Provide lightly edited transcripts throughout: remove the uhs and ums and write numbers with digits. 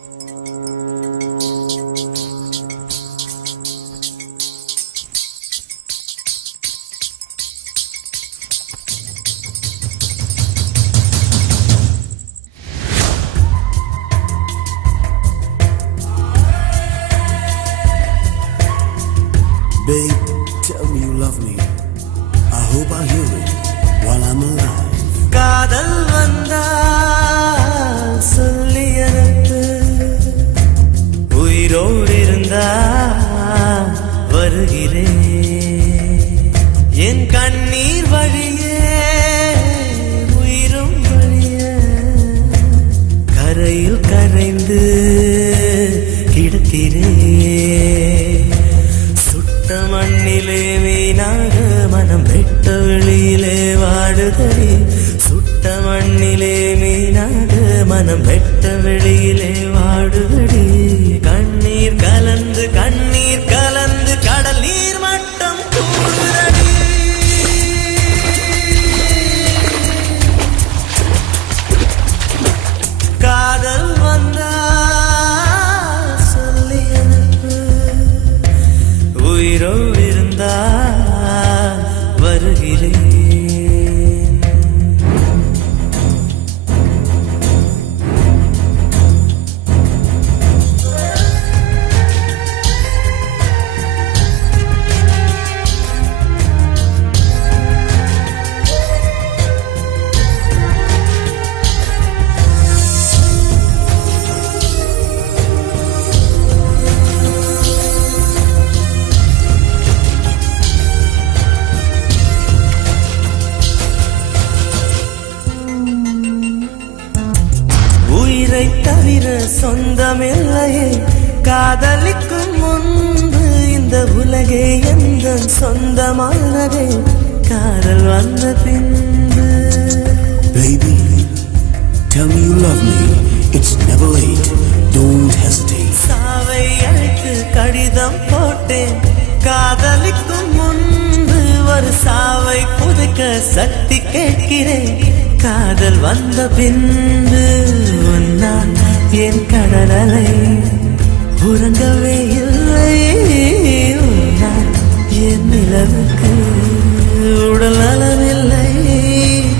Babe, tell me you love me. I hope I hear it while I'm alive. காதல் வந்தால் சொல்லி அனுப்பு, உயிரோடு இருந்தா வருகிறேன். என் கண்ணீர் வழியே உயிரும் வழிய கரையில் கரைந்து கிடக்கிறேன். சுட்ட மண்ணிலே மீனாக மனம் வெட்ட வெளியிலே வாடுதடி. சுட்ட மண்ணிலே மீனாக மனம் வெட்ட வெளியிலே வாடுதடி. கண்ணீர் கலந்து கண்ணீர் கலந்து கடல் நீர் மட்டம் கூடுதடி. காதல் வந்தா சொல்லி அனுப்பு, உயிரோடு இருந்தா வருகிறேன். உயிரை தவிர சொந்தமில்லையே, காதலிக்கும் முன்பு இந்த உலகே எந்த சொந்தமானதே, காதல் வந்த பின்பு. Baby, tell me you love me. It's never late. Don't hesitate. சாவை அழைத்து கடிதம் போட்டேன், காதலிக்கும் முன்பு ஒரு சாவை புதைக்க சக்தி கேட்கிறேன். காதல் வந்த பின்பு உன்னால் என் கடல் அலை உறங்கவே இல்லை. உன்னால் என் நிலவுக்கு உடல் நலமில்லை.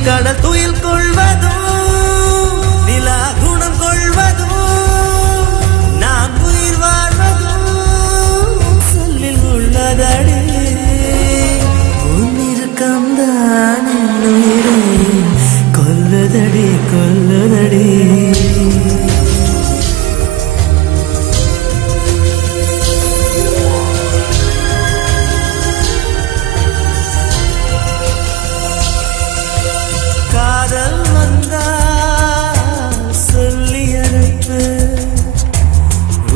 கடல் துயில் கொள்வதும் நிலா குணம் கொள்வதும் நான் உயிர் வாழ்வதும் சொல்லில் உள்ளதடி. உன்னிருக்கம் தான் என் உயிரை கொல்லுதடி கொல்லுதடி. காதல் வந்தா சொல்லி அனுப்பு,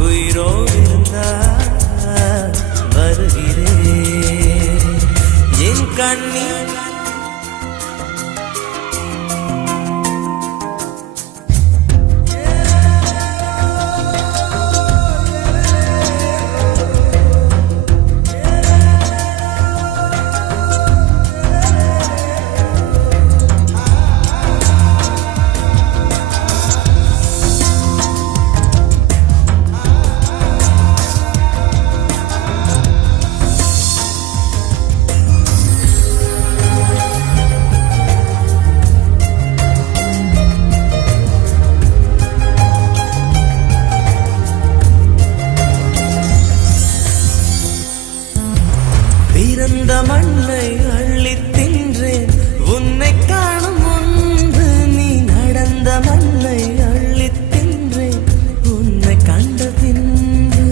உயிரோடு இருந்தா வருகிறேன். என் கண்ணீர் பிறந்த மண்ணை அள்ளித் தின்றேன், உன்னை காணும் முன்பு நீ நடந்த மண்ணை அள்ளித் தின்றேன், உன்னை கண்ட பின்பு.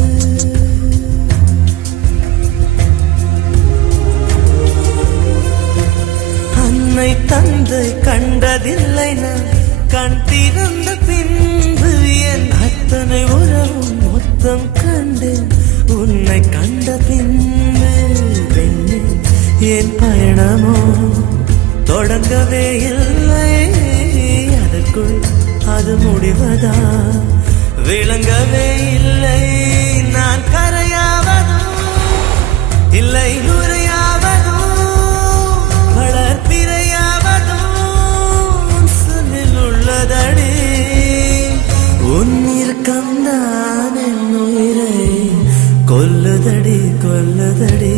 அன்னை தந்தை கண்டதில்லை நான், கண் திறந்த பின்பு என் அத்தனை உறவும் மொத்தம் கண்டேன், உன்னை கண்ட பின்பு. என் பயணமோ தொடங்கவே இல்லை, அதற்குள் அது முடிவதா விளங்கவே இல்லை. நான் கரையாவதும் இல்லை நுரையாவதும் வளர்ப்பிரையாவதும் சொல்லில் உள்ளதடி. உன் இறுக்கம்தான் என் உயிரை கொல்லுதடி கொல்லுதடி